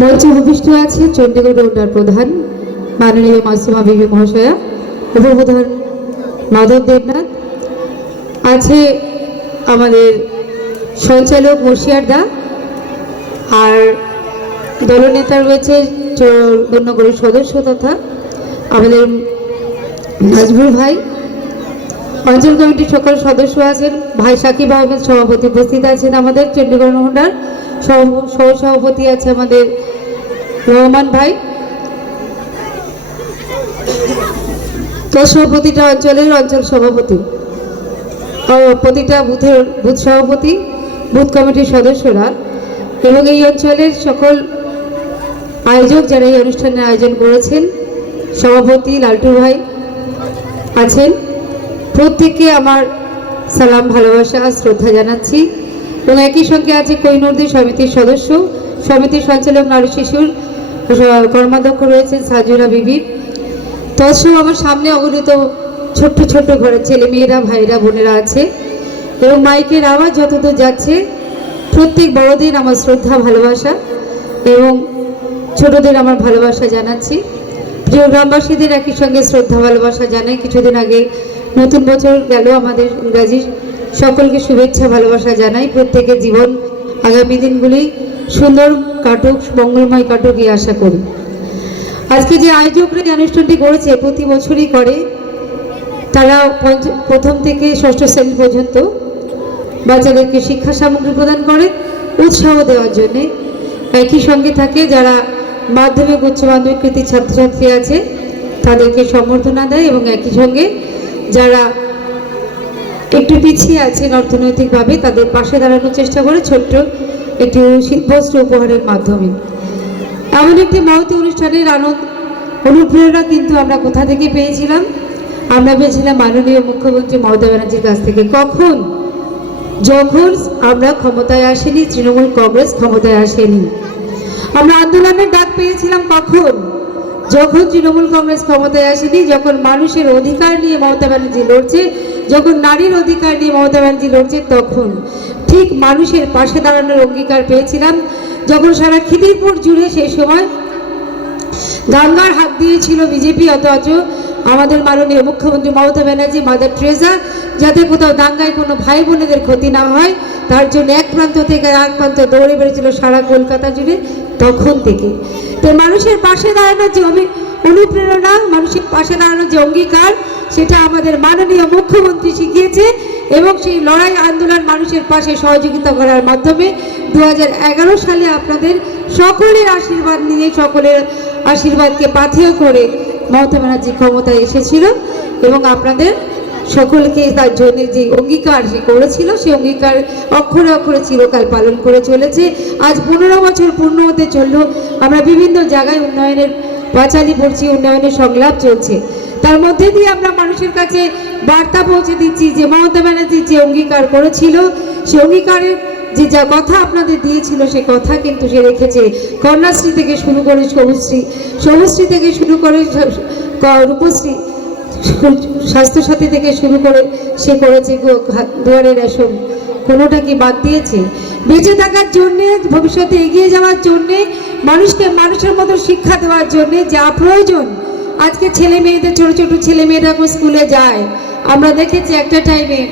মঞ্চে উপবিষ্ট আছে চণ্ডীগড় উন্নয়ন প্রধান মাননীয় মাসুমা বিবি মহাশয়া, উপপ্রধান মাধব দেবনাথ, আছে আমাদের সঞ্চালক মুর্শিয়ার দা, আর দলনেতা রয়েছে 14 নগরের সদস্য তথা আমাদের নাজমুল ভাই, অঞ্চল কমিটির সকল সদস্য আছেন, ভাই সাকিব আহমেদ সভাপতি উপস্থিত আছেন, আমাদের চণ্ডীগড় মহকুমার সহ সভাপতি আছে আমাদের রহমান ভাই, তো প্রতিটা অঞ্চলের অঞ্চল সভাপতি, প্রতিটা বুথের বুথ সভাপতি, বুথ কমিটির সদস্যরা এবং এই অঞ্চলের সকল আয়োজক যারা এই অনুষ্ঠানের আয়োজন করেছেন, সভাপতি লালটু ভাই আছেন, প্রত্যেককে আমার সালাম, ভালোবাসা, শ্রদ্ধা জানাচ্ছি। এবং একই সঙ্গে আছে কৈনর্দি সমিতির সদস্য, সমিতির সঞ্চালক নারী শিশুর কর্মাধ্যক্ষ রয়েছেন সাজুরা বিবি, তৎসব আমার সামনে অগণিত ছোট্ট ছোট্ট ঘরের ছেলে মেয়েরা, ভাইরা, বোনেরা আছে এবং মাইকের আওয়াজ যতদূর যাচ্ছে প্রত্যেক বড়দের আমার শ্রদ্ধা, ভালোবাসা এবং ছোটদের আমার ভালোবাসা জানাচ্ছি। প্রিয় গ্রামবাসীদের একই সঙ্গে শ্রদ্ধা, ভালোবাসা জানাই। কিছুদিন আগে নতুন বছর গেল আমাদের ইংরাজির, সকলকে শুভেচ্ছা, ভালোবাসা জানাই। প্রত্যেকের জীবন আগামী দিনগুলি সুন্দর কাটুক, মঙ্গলময় কাটুক এই আশা করি। আজকে যে আয়োজকরা এই অনুষ্ঠানটি করেছে, প্রতি বছরই করে, তারা প্রথম থেকে ষষ্ঠ শ্রেণী পর্যন্ত বাচ্চাদেরকে শিক্ষা সামগ্রী প্রদান করে উৎসাহ দেওয়ার জন্যে। একই সঙ্গে থাকে যারা মাধ্যমিক উচ্চ মাধ্যমিক কৃতি ছাত্রছাত্রী আছে তাদেরকে সম্বর্ধনা দেয় এবং একই সঙ্গে যারা একটু পিছিয়ে আছেন অর্থনৈতিকভাবে তাদের পাশে দাঁড়ানোর চেষ্টা করে ছোট্ট একটি শীতবস্ত্র উপহারের মাধ্যমে। এমন একটি মহৎ অনুষ্ঠানের অনুপ্রেরণা কিন্তু আমরা কোথা থেকে পেয়েছিলাম? আমরা পেয়েছিলাম মাননীয় মুখ্যমন্ত্রী মমতা ব্যানার্জির কাছ থেকে। কখন? যখন আমরা ক্ষমতায় আসেনি, তৃণমূল কংগ্রেস ক্ষমতায় আসেনি। আমরা আন্দোলনের ডাক পেয়েছিলাম কখন? যখন তৃণমূল কংগ্রেস ক্ষমতায় আসেনি, যখন মানুষের অধিকার নিয়ে মমতা ব্যানার্জি লড়ছে, যখন নারীর অধিকার নিয়ে মমতা ব্যানার্জি লড়ছে, তখন ঠিক মানুষের পাশে দাঁড়ানোর অঙ্গীকার পেয়েছিলাম। যখন সারা খিদিরপুর জুড়ে সেই সময় দাঙ্গার হাত দিয়েছিল বিজেপি, অথচ আমাদের মাননীয় মুখ্যমন্ত্রী মমতা ব্যানার্জি মাদার ট্রেজা যাতে কোথাও দাঙ্গায় কোনো ভাই বোনেদের ক্ষতি না হয় তার জন্য এক প্রান্ত থেকে আর প্রান্ত দৌড়ে বেড়েছিল সারা কলকাতা জুড়ে। তখন থেকে তো মানুষের পাশে দাঁড়ানোর যে অনুপ্রেরণা, মানুষের পাশে দাঁড়ানোর যে অঙ্গীকার, সেটা আমাদের মাননীয় মুখ্যমন্ত্রী শিখিয়েছে এবং সেই লড়াই আন্দোলন মানুষের পাশে সহযোগিতা করার মাধ্যমে 2011 সালে আপনাদের সকলের আশীর্বাদ নিয়ে, সকলের আশীর্বাদকে পাথেয় করে মমতা ব্যানার্জি ক্ষমতায় এসেছিল এবং আপনাদের সকলকে তার জন্য যে অঙ্গীকার সে করেছিল সেই অঙ্গীকার অক্ষরে অক্ষরে চিরকাল পালন করে চলেছে। আজ 15 বছর পূর্ণ হতে চলল। আমরা বিভিন্ন জায়গায় উন্নয়নের পাঁচালি পড়ছি, উন্নয়নের সংলাপ চলছে। তার মধ্যে দিয়ে আমরা মানুষের কাছে বার্তা পৌঁছে দিচ্ছি যে মমতা ব্যানার্জি যে অঙ্গীকার করেছিল সেই অঙ্গীকারের যে যা কথা আপনাদের দিয়েছিল সে কথা কিন্তু সে রেখেছে। কন্যাশ্রী থেকে শুরু করে সবুজশ্রী, সবুজশ্রী থেকে শুরু করে রূপশ্রী, স্বাস্থ্যসাথী থেকে শুরু করে সে করেছে দুয়ারে রেশন, কোনোটা কি বাদ দিয়েছে? বেঁচে থাকার জন্যে, ভবিষ্যতে এগিয়ে যাওয়ার জন্যে, মানুষকে মানুষের মতো শিক্ষা দেওয়ার জন্যে যা প্রয়োজন। আজকে ছেলে মেয়েদের, ছোটো ছোটো ছেলে মেয়েরা স্কুলে যায়, আমরা দেখেছি একটা টাইমে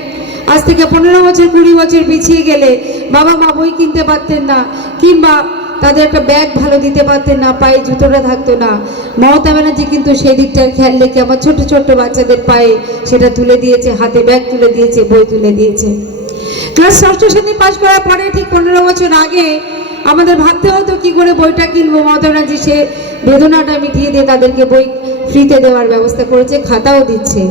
আজ থেকে 15 বছর 20 বছর পিছিয়ে গেলে বাবা মা বই কিনতে পারতেন না, কিংবা তাদের একটা ব্যাগ ভালো দিতে পারতেন না, পায়ে জুতোটা থাকতো না। মমতা ব্যানার্জি কিন্তু সেই দিকটার খেয়াল রেখে আমার ছোট ছোট্ট বাচ্চাদের পায়ে সেটা তুলে দিয়েছে, হাতে ব্যাগ তুলে দিয়েছে, বই তুলে দিয়েছে। ক্লাস 6ষ্ঠ শ্রেণী পাস করার পরে ঠিক 15 বছর আগে আমাদের ভাবতে হতো কি করে বইটা কিনবো। মমতা ব্যানার্জি সে বেদনাটা মিটিয়ে দিয়ে তাদেরকে বই ফ্রিতে দেওয়ার ব্যবস্থা করেছে, খাতাও দিচ্ছে।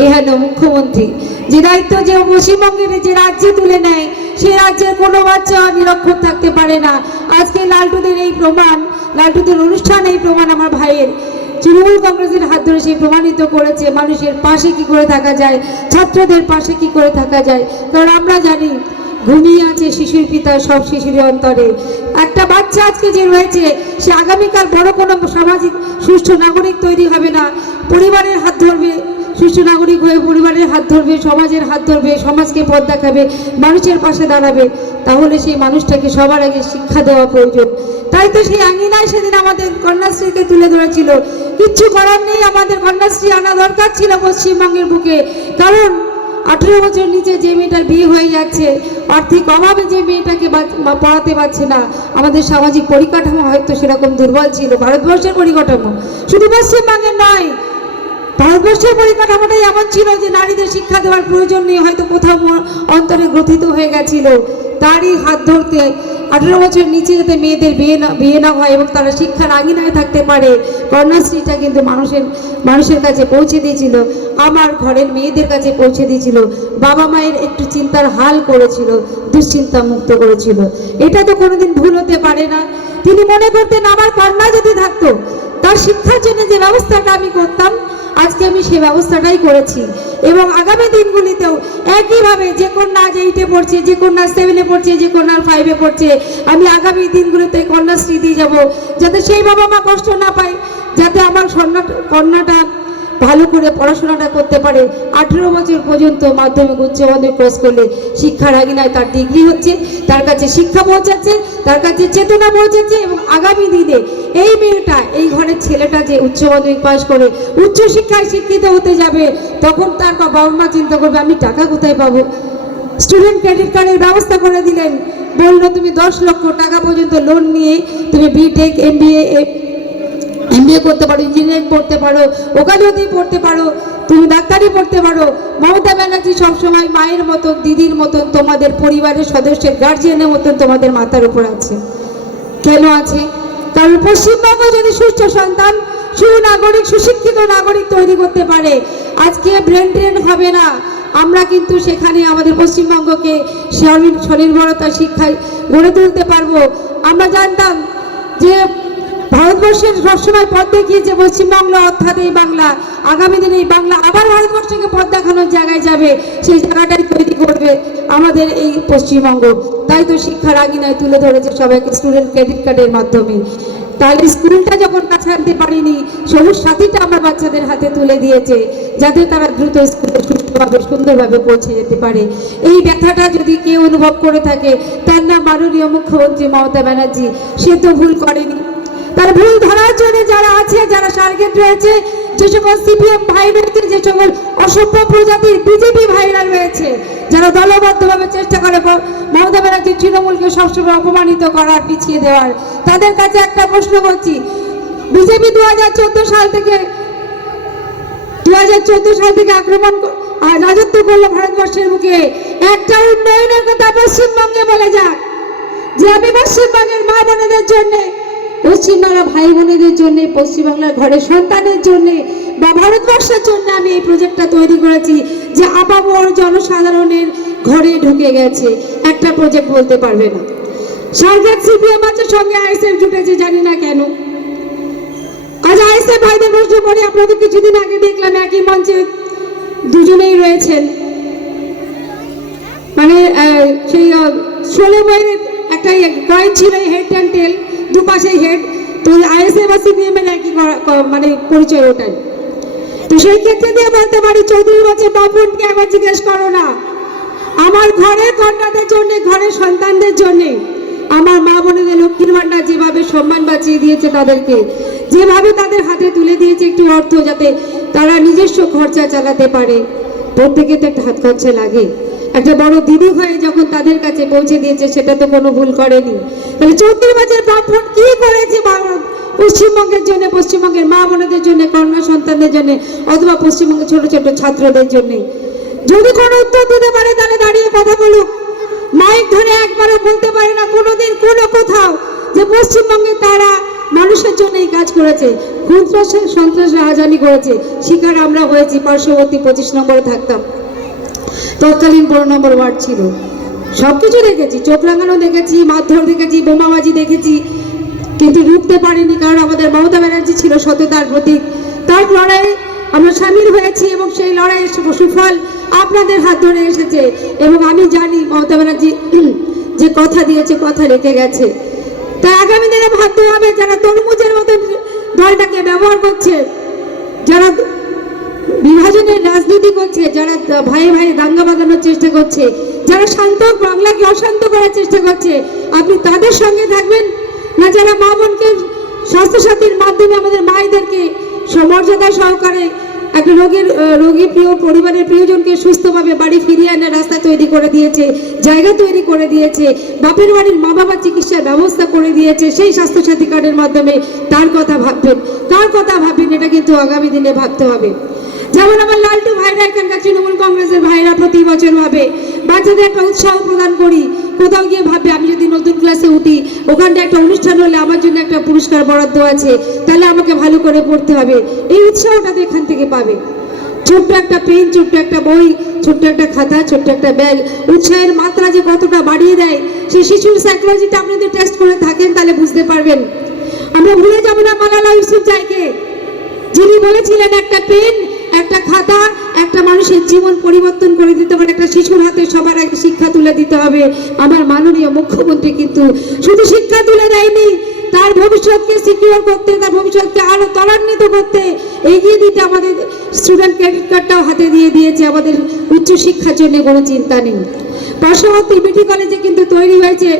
এই হ্যাঁ মুখ্যমন্ত্রী যে দায়িত্ব যে পশ্চিমবঙ্গের যে রাজ্যে তুলে নেয়, সেই রাজ্যের কোনো বাচ্চা নিরক্ষর থাকতে পারে না। আজকে লালটুদের এই প্রমাণ, লালটুদের অনুষ্ঠান এই প্রমাণ আমার ভাইয়ের তৃণমূল কংগ্রেসের হাত ধরে সেই প্রমাণিত করেছে মানুষের পাশে কি করে থাকা যায়, ছাত্রদের পাশে কি করে থাকা যায়। কারণ আমরা জানি ঘুমিয়ে আছে শিশুর পিতা সব শিশুর অন্তরে। একটা বাচ্চা আজকে যে রয়েছে সে আগামীকাল বড় কোনো সামাজিক সুষ্ঠু নাগরিক তৈরি হবে না, পরিবারের হাত ধরবে, সুষ্ঠু নাগরিক হয়ে পরিবারের হাত ধরবে, সমাজের হাত ধরবে, সমাজকে পথ দেখাবে, মানুষের পাশে দাঁড়াবে। তাহলে সেই মানুষটাকে সবার আগে শিক্ষা দেওয়া প্রয়োজন। তাই তো সেই আঙিনায় সেদিন আমাদের কন্যাশ্রীকে তুলে ধরেছিল। কিচ্ছু করার নেই, আমাদের কন্যাশ্রী আনা দরকার ছিল পশ্চিমবঙ্গের বুকে। কারণ 18 বছর নিচে যে মেয়েটার বিয়ে হয়ে যাচ্ছে, আর্থিক অভাবে যে মেয়েটাকে পড়াতে পারছে না, আমাদের সামাজিক পরিকাঠামো হয়তো সেরকম দুর্বল ছিল। ভারতবর্ষের পরিকাঠামো, শুধু পশ্চিমবঙ্গের নয়, ভারতবর্ষের পরিকাঠামোটাই এমন ছিল যে নারীদের শিক্ষা দেওয়ার প্রয়োজন নেই, হয়তো কোথাও অন্তরে গ্রথিত হয়ে গেছিল। তারই হাত ধরতে 18 বছর নিচে যাতে মেয়েদের বিয়ে না হয় এবং তারা শিক্ষার আঙিনায় থাকতে পারে, কন্যাশ্রীটা কিন্তু মানুষের কাছে পৌঁছে দিয়েছিল, আমার ঘরের মেয়েদের কাছে পৌঁছে দিয়েছিল, বাবা মায়ের একটু চিন্তার হাল করেছিল, দুশ্চিন্তা মুক্ত করেছিল। এটা তো কোনোদিন ভুল হতে পারে না। তিনি মনে করতেন আমার কন্যা যদি থাকতো, তার শিক্ষার জন্য যে ব্যবস্থাটা আমি করতাম, আজকে আমি সেই ব্যবস্থাটাই করেছি। এবং আগামী দিনগুলিতেও একইভাবে যে কন্যা আজ 8-এ পড়ছে, যে কন্যা 7-এ পড়ছে, যে কন্যা 5-এ পড়ছে, আমি আগামী দিনগুলোতে কন্যাশ্রী দিয়ে যাব, যাতে সেই বাবা মা কষ্ট না পায়, যাতে আমার কন্যাটা ভালো করে পড়াশোনাটা করতে পারে। 18 বছর পর্যন্ত মাধ্যমিক উচ্চ মাধ্যমিক ক্রস করলে শিক্ষার আঙিনায় তার ডিগ্রি হচ্ছে, তার কাছে শিক্ষা পৌঁছাচ্ছে, তার কাছে চেতনা পৌঁছাচ্ছে। এবং আগামী দিনে এই মেয়েটা, এই ঘরের ছেলেটা যে উচ্চ মাধ্যমিক পাস করে উচ্চ শিক্ষায় শিক্ষিত হতে যাবে, তখন তার বাবা মা চিন্তা করবে আমি টাকা কোথায় পাবো। স্টুডেন্ট ক্রেডিট কার্ডের ব্যবস্থা করে দিলেন, বললো তুমি 10 লক্ষ টাকা পর্যন্ত লোন নিয়ে তুমি বিটেক এমবিএ করতে পারো, ইঞ্জিনিয়ারিং পড়তে পারো, ওকালতি পড়তে পারো, তুমি ডাক্তারি পড়তে পারো। মমতা ব্যানার্জি সবসময় মায়ের মতন, দিদির মতন, তোমাদের পরিবারের সদস্যের গার্জিয়ানের মতন তোমাদের মাথার উপর আছে। কেন আছে? কারণ পশ্চিমবঙ্গ যদি সুস্থ সন্তান, সুনাগরিক, সুশিক্ষিত নাগরিক তৈরি করতে পারে, আজকে ব্রেন ড্রেন হবে না। আমরা কিন্তু সেখানে আমাদের পশ্চিমবঙ্গকে স্বনির্ভরতা শিক্ষায় গড়ে তুলতে পারবো। আমরা জানতাম যে ভারতবর্ষের সবসময় পথ দেখিয়েছে পশ্চিমবাংলা, অর্থাৎ এই বাংলা। আগামী দিনে এই বাংলা আবার ভারতবর্ষকে পথ দেখানোর জায়গায় যাবে, সেই জায়গাটাই তৈরি করবে আমাদের এই পশ্চিমবঙ্গ। তাই তো শিক্ষার আঙিনায় তুলে ধরেছে সবাইকে স্টুডেন্ট ক্রেডিট কার্ডের মাধ্যমে। তাহলে স্কুলটা যখন কাছে আনতে পারিনি, সবুজ সাথীটা আমার বাচ্চাদের হাতে তুলে দিয়েছে, যাতে তারা দ্রুত স্কুলে সুন্দরভাবে পৌঁছে যেতে পারে। এই ব্যথাটা যদি কেউ অনুভব করে থাকে, তার নাম মাননীয় মুখ্যমন্ত্রী মমতা ব্যানার্জি। সে তো ভুল করেনি। তার ভুল ধরার জন্য যারা আছে, যারা টার্গেট রয়েছে, যে সকল সিপিএম ভাই রয়েছে, যে সকল অসভ্য প্রজাতির বিজেপি ভাইরা রয়েছে, যারা দলবদ্ধভাবে চেষ্টা করে মমতা ব্যানার্জি তৃণমূলকে সবসময় অপমানিত করার, পিছিয়ে দেওয়ার, তাদের কাছে একটা প্রশ্ন করছি। বিজেপি 2014 সাল থেকে আক্রমণ রাজত্ব করলো ভারতবর্ষের মুখে। একটা উন্নয়নের কথা পশ্চিমবঙ্গে বলে যাক, যে আমি পশ্চিমবঙ্গের মা বোনেদের জন্য, পশ্চিমবাংলার ভাই বোনেদের জন্য, পশ্চিমবাংলার ঘরের সন্তানের জন্য বা ভারতবর্ষের জন্য আমি এই প্রজেক্টটা তৈরি করেছি, যে আপামর জনসাধারণের ঘরে ঢুকে গেছে। একটা প্রজেক্ট বলতে পারবে না। সার্গেট সিপিএম আছে, সঙ্গে আইএসএফ জুটেছে, জানি না কেন। আজ আইএসএফ ভাইদের প্রশ্ন করে, আপনাদের কিছুদিন আগে দেখলাম একই মঞ্চে দুজনেই রয়েছেন, মানে সেই 16 বইয়ের একটা কয়েন ছিল, হেড অ্যান্ড টেল, দুপাশে হেড। তো আইএসএফ আর সিপিএম এর একই মানে পরিচয় ওটাই। তো সেই ক্ষেত্রে দিয়ে বলতে পারি, 34 বছর বাপুনকে একবার জিজ্ঞেস করো না, আমার ঘরের কন্যাদের জন্য, ঘরের সন্তানদের জন্য আমার মা বোনেদের লক্ষ্মীর ভান্ডার যেভাবে সম্মান বাঁচিয়ে দিয়েছে, তাদেরকে যেভাবে তাদের হাতে তুলে দিয়েছে একটু অর্থ, যাতে তারা নিজস্ব খরচা চালাতে পারে। প্রত্যেকে তো একটা হাত খরচা লাগে। একটা বড় দিদি হয়ে যখন তাদের কাছে পৌঁছে দিয়েছে, সেটা তো কোনো ভুল করেনি। তাহলে 34 বছর বাপুন কি করেছে পশ্চিমবঙ্গের জন্য, পশ্চিমবঙ্গের মা বোনেদের জন্য, কন্যা সন্তানদের জন্য, অথবা পশ্চিমবঙ্গের ছোট ছোট ছাত্রদের জন্য? যদি কোনো উত্তর দিতে পারে, তাহলে দাঁড়িয়ে কথা বলুক। মাইক ধরে একবারও বলতে পারে না কোনোদিন কোনো কোথাও যে পশ্চিমবঙ্গে তারা মানুষের জন্য এই কাজ করেছে। সন্ত্রাস রাজধানী করেছে, শিকার আমরা হয়েছি। পার্শ্ববর্তী 25 নম্বরে থাকতাম, তৎকালীন 15 নম্বর ওয়ার্ড ছিল। সবকিছু দেখেছি, চোখ রাঙানো দেখেছি, মারধর দেখেছি, বোমাবাজি দেখেছি, কিন্তু রুখতে পারিনি, কারণ আমাদের মমতা ব্যানার্জি ছিল সততার প্রতীক। তার লড়াই আমরা সামিল হয়েছি এবং সেই লড়াইয়ের সুফল আপনাদের হাত ধরে এসেছে। এবং আমি জানি মমতা ব্যানার্জি যে কথা দিয়েছে, কথা রেখে গেছে। তাই আগামী দিনে ভাবতে হবে, যারা তরমুজের মতন দলটাকে ব্যবহার করছে, যারা বিভাজনের রাজনীতি করছে, যারা ভাই ভাই দাঙ্গা বাঁধানোর চেষ্টা করছে, যারা শান্ত বাংলাকে অশান্ত করার চেষ্টা করছে, আপনি তাদের সঙ্গে থাকবেন না যারা মা বোনকে স্বাস্থ্যসাথীর মাধ্যমে আমাদের মায়েদেরকে সমর্যাদা সহকারে একটা রোগী প্রিয় পরিবারের প্রিয়জনকে সুস্থভাবে বাড়ি ফিরিয়ে আনার রাস্তা তৈরি করে দিয়েছে, জায়গা তৈরি করে দিয়েছে, বাপের বাড়ির মা বাবা চিকিৎসার ব্যবস্থা করে দিয়েছে, সেই স্বাস্থ্যসাথী কার্ডের মাধ্যমে তার কথা ভাববেন, কার কথা ভাববেন, এটা কিন্তু আগামী দিনে ভাবতে হবে। যেমন আমার লালটু ভাইরা, এখানকার তৃণমূল কংগ্রেসের ভাইরা প্রতি বছর ভাবে বাচ্চাদের একটা উৎসাহ প্রদান করি, কোথাও গিয়ে ভাববে আমি যদি নতুন ক্লাসে উঠি, ওখানটা একটা অনুষ্ঠান হলে আমার জন্য একটা পুরস্কার বরাদ্দ আছে, তাহলে আমাকে ভালো করে পড়তে হবে, এই উৎসাহটা তো এখান থেকে পাবে। ছোট্ট একটা পেন, ছোট্ট একটা বই, ছোট্ট একটা খাতা, ছোট্ট একটা ব্যাগ উৎসাহের মাত্রা যে কতটা বাড়িয়ে দেয়, সেই শিশুর সাইকোলজিটা আপনি যদি টেস্ট করে থাকেন তাহলে বুঝতে পারবেন। আমরা ভুলে যাবো না মালালা ইউসুফজাইকে, যিনি বলেছিলেন একটা পেন, একটা খাতা একটা মানুষের জীবন পরিবর্তন করে দিতে পারে। একটা শিশুর হাতে সবার আগে শিক্ষা তুলে দিতে হবে। আমার মাননীয় মুখ্যমন্ত্রী কিন্তু শুধু শিক্ষা তুলে দেয়নি, তার ভবিষ্যৎকে সিকিউর করতে, তার ভবিষ্যৎকে আরো ত্বরান্বিত করতে, এগিয়ে দিতে আমাদের স্টুডেন্ট ক্রেডিট কার্ডটাও হাতে দিয়ে দিয়েছে। আমাদের উচ্চশিক্ষার জন্য কোনো চিন্তা নেই। পার্শ্ববর্তী বিটি কলেজে কিন্তু তৈরি হয়েছে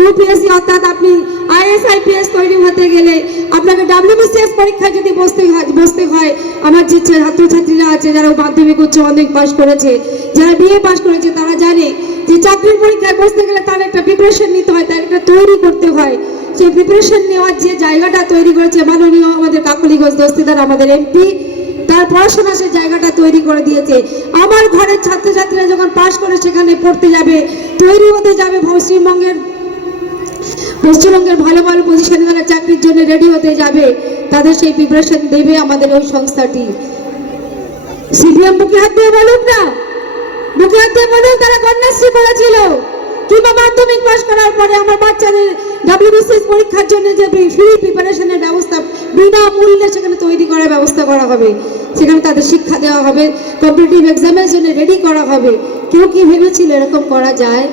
ইউপিএসসি, অর্থাৎ আপনি আইএস আইপিএস তৈরি হতে গেলে আপনাকে ডাব্লিউবিসিএস পরীক্ষায় যদি বসতে হয়, আমার যে ছাত্রছাত্রীরা আছে যারা মাধ্যমিক উচ্চ মাধ্যমিক পাস করেছে, যারা বিএ পাস করেছে, তারা জানে যে চাকরির পরীক্ষায় বসতে গেলে তার একটা প্রিপারেশন নিতে হয়, তার একটা তৈরি করতে হয়। সেই প্রিপারেশন নেওয়ার যে জায়গাটা তৈরি করেছে মাননীয় আমাদের কাকলি ঘোষ দস্তিদার, আমাদের এমপি, তার পড়াশোনা সে জায়গাটা তৈরি করে দিয়েছে। আমার ঘরের ছাত্রছাত্রীরা যখন পাশ করে সেখানে পড়তে যাবে, তৈরি হতে যাবে, পশ্চিমবঙ্গের ভালো ভালো পজিশনে তারা চাকরির জন্য রেডি হতে যাবে, তাদের সেই প্রিপারেশন দেবে আমাদের ওই সংস্থাটি। সিপিএম বুকে হাত দিয়ে বলুক না, বুকে হাত দিয়ে বলুক তারা কন্যাশ্রী করেছিল, কিংবা মাধ্যমিক পাস করার পরে আমার বাচ্চাদের ডাব্লিউবিসিএস পরীক্ষার জন্য যে ফ্রি প্রিপারেশনের ব্যবস্থা বিনামূল্যে সেখানে তৈরি করার ব্যবস্থা করা হবে, সেখানে তাদের শিক্ষা দেওয়া হবে, কম্পিটিটিভ এক্সামের জন্য রেডি করা হবে। কেউ কি ভেবেছিল এরকম করা যায়?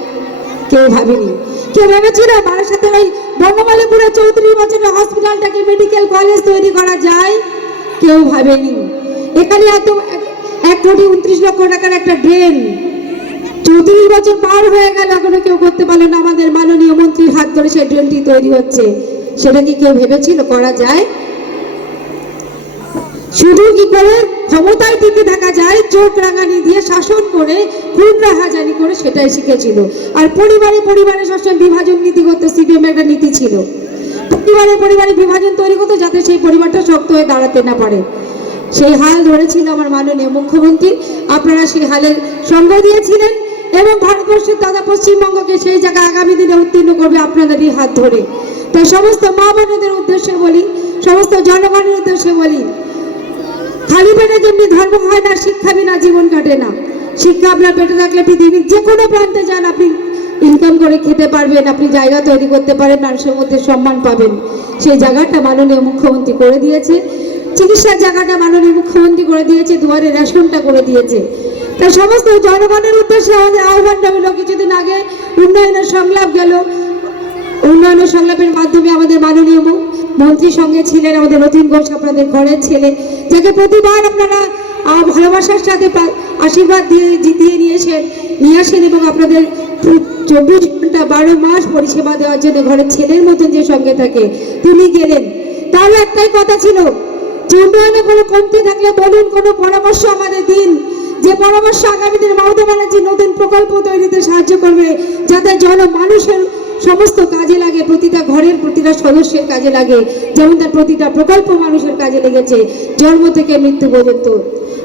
কেউ ভাবেনি। কেউ ভেবেছিল বারাসাতের ওই বনমালীপুরে 34 বছরের হসপিটালটাকে মেডিকেল কলেজ তৈরি করা যায়? কেউ ভাবেনি। এখানে এত 1,29,00,000 টাকার একটা ড্রেন 34 বছর পার হয়ে গেল, এখনো কেউ করতে পারলো না। আমাদের মাননীয় মন্ত্রীর হাত ধরে সেই ড্রেনটি তৈরি হচ্ছে। সেটা কি কেউ ভেবেছিল করা যায়? শুধু কি করে ক্ষমতায় টিকে থাকা যায়, চোখ রাঙানি দিয়ে শাসন করে, খুন রাহাজানি করে, সেটাই শিখেছিল। আর পরিবারে পরিবারে সবসময় বিভাজন নীতি করতে সিপিএম একটা নীতি ছিল। পরিবারে বিভাজন তৈরি করতো যাতে সেই পরিবারটা শক্ত হয়ে দাঁড়াতে না পারে। সেই হাল ধরেছিল আমার মাননীয় মুখ্যমন্ত্রী। আপনারা সেই হালের সঙ্গ দিয়েছিলেন এবং ভারতবর্ষের তথা পশ্চিমবঙ্গকে সেই জায়গায় আগামী দিনে উত্তীর্ণ করবে আপনাদেরই হাত ধরে। তাই সমস্ত মা বোনদের উদ্দেশ্যে বলি, সমস্ত জনগণের উদ্দেশ্যে বলি, খালি পেটে যেমনি ধর্ম হয় না, শিক্ষা বিনা জীবন কাটে না। শিক্ষা আপনার পেটে থাকলে পৃথিবীর যে কোনো প্রান্তে যান, আপনি ইনকাম করে খেতে পারবেন, আপনি জায়গা তৈরি করতে পারেন, মানুষের মধ্যে সম্মান পাবেন। সেই জায়গাটা মাননীয় মুখ্যমন্ত্রী করে দিয়েছে। চিকিৎসার জায়গাটা মাননীয় মুখ্যমন্ত্রী করে দিয়েছে, দুয়ারে রেশনটা করে দিয়েছে। তাই সমস্ত জনগণের উদ্দেশ্যে আমাদের আহ্বানটা হলো, কিছুদিন আগে উন্নয়নের সংলাপ গেল, উন্নয়নের সংলাপের মাধ্যমে আমাদের মাননীয় মন্ত্রীর সঙ্গে ছিলেন আমাদের রতিন ঘোষ, আপনাদের ঘরের ছেলে, যাকে প্রতিবার আপনারা ভালোবাসার সাথে আশীর্বাদ দিয়ে জিতিয়ে নিয়ে আসেন এবং আপনাদের 24 ঘন্টা 12 মাস পরিষেবা দেওয়ার জন্য ঘরের ছেলের মতন যে সঙ্গে থাকে, তিনি গেলেন। তাহলে একটাই কথা ছিল যে উন্নয়নে কোনো কমতি থাকলে বলুন, কোনো পরামর্শ আমাদের দিন, যে পরামর্শ আগামী দিনে মমতা ব্যানার্জি নতুন প্রকল্প তৈরিতে সাহায্য করবে, যাতে মানুষের সমস্ত কাজে লাগে, প্রতিটা ঘরের প্রতিটা সদস্যের কাজে লাগে, যেমন তার প্রতিটা প্রকল্প মানুষের কাজে লেগেছে জন্ম থেকে মৃত্যু পর্যন্ত।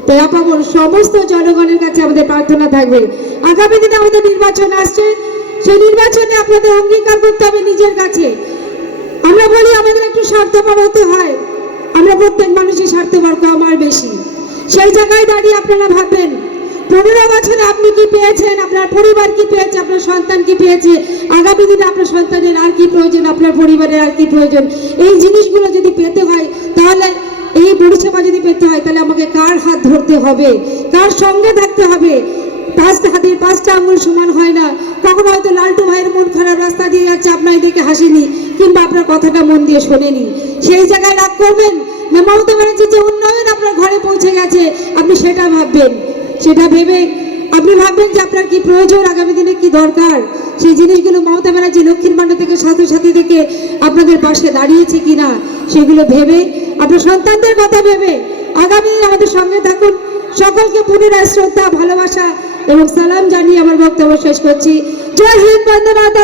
তাই আপামর সমস্ত জনগণের কাছে আমাদের প্রার্থনা থাকবে, আগামী দিনে আমাদের নির্বাচন আসছে, সেই নির্বাচনে আপনাদের অঙ্গীকার করতে হবে নিজের কাছে। আমরা বলি আমাদের একটু স্বার্থপর হতে হয়, আমরা প্রত্যেক মানুষের স্বার্থপর কম আর বেশি। সেই জায়গায় দাঁড়িয়ে আপনারা ভাববেন 15 বছরে আপনি কি পেয়েছেন, আপনার পরিবার কি পেয়েছে, আপনার সন্তান কি পেয়েছে, আগামী দিনে আপনার সন্তানের আর কি প্রয়োজন, আপনার পরিবারের আর কি প্রয়োজন। এই জিনিসগুলো যদি পেতে হয়, তাহলে এই পরিষেবা যদি পেতে হয়, তাহলে আমাকে কার হাত ধরতে হবে, কার সঙ্গে থাকতে হবে। 5 হাতের 5টা আঙুল সমান হয় না। কখনো হয়তো লালটু ভাইয়ের মন খারাপ, রাস্তা দিয়ে যাচ্ছে, আপনার দেখে হাসিনি কিংবা আপনার কথাটা মন দিয়ে শোনেনি, সেই জায়গায় রাগ করবেন না? মমতা ব্যানার্জি যে উন্নয়ন আপনার ঘরে পৌঁছে গেছে, আপনি সেটা ভাববেন। সেটা ভেবে আপনি ভাববেন যে আপনার কি প্রয়োজন, আগামী দিনে কি দরকার, সেই জিনিসগুলো মমতা ব্যানার্জি লক্ষ্মীর ভাণ্ডার থেকে ছাত্রছাত্রী থেকে আপনাদের পাশে দাঁড়িয়েছে কিনা সেগুলো ভেবে আপনার সন্তানদের কথা ভেবে আগামী দিন আমাদের সঙ্গে থাকুন। সকলকে পুনরায় শ্রদ্ধা ভালোবাসা এবং সালাম জানিয়ে আমার বক্তব্য শেষ করছি। জয় হিন্দ, বন্দে মাতরম।